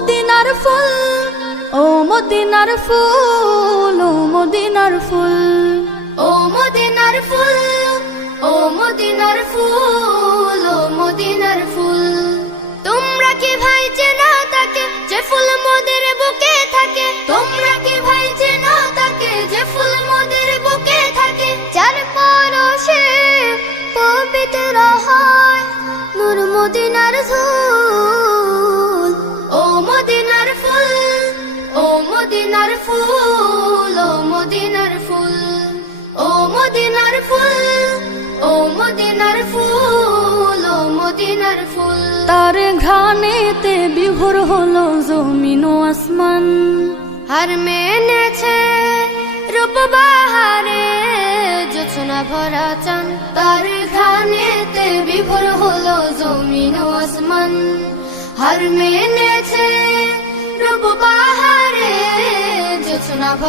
মদিনার ফুল, ও মদিনার ফুল, ও মদিনার ফুল, ও মদিনার ফুল, ও মদিনার ফুল, ও মদিনার ফুল। তোমরা কি ভাই চেনো তাকে যে ফুল মোদের বুকে থাকে? তোমরা কি ভাই চেনো তাকে যে ফুল মোদের বুকে থাকে? যার পরশে পবিত্র হয় নূর মদিনার ধুল। ও মদিনার ফুল, ও মদিনার ফুল, ও মদিনার ফুল, ও মদিনার ফুল, ও মদিনার ফুল, ও মদিনার ফুল। তার ঘ্রাণেতে বিভোর হলো জমিন ও আসমান, হার মেনেছে রূপ বাহারে জোছনা ভরা চান। তার ঘ্রাণেতে বিভোর হলো জমিন ও আসমান, হার মেনেছে রূপ বাহারে জোছনা ভরা।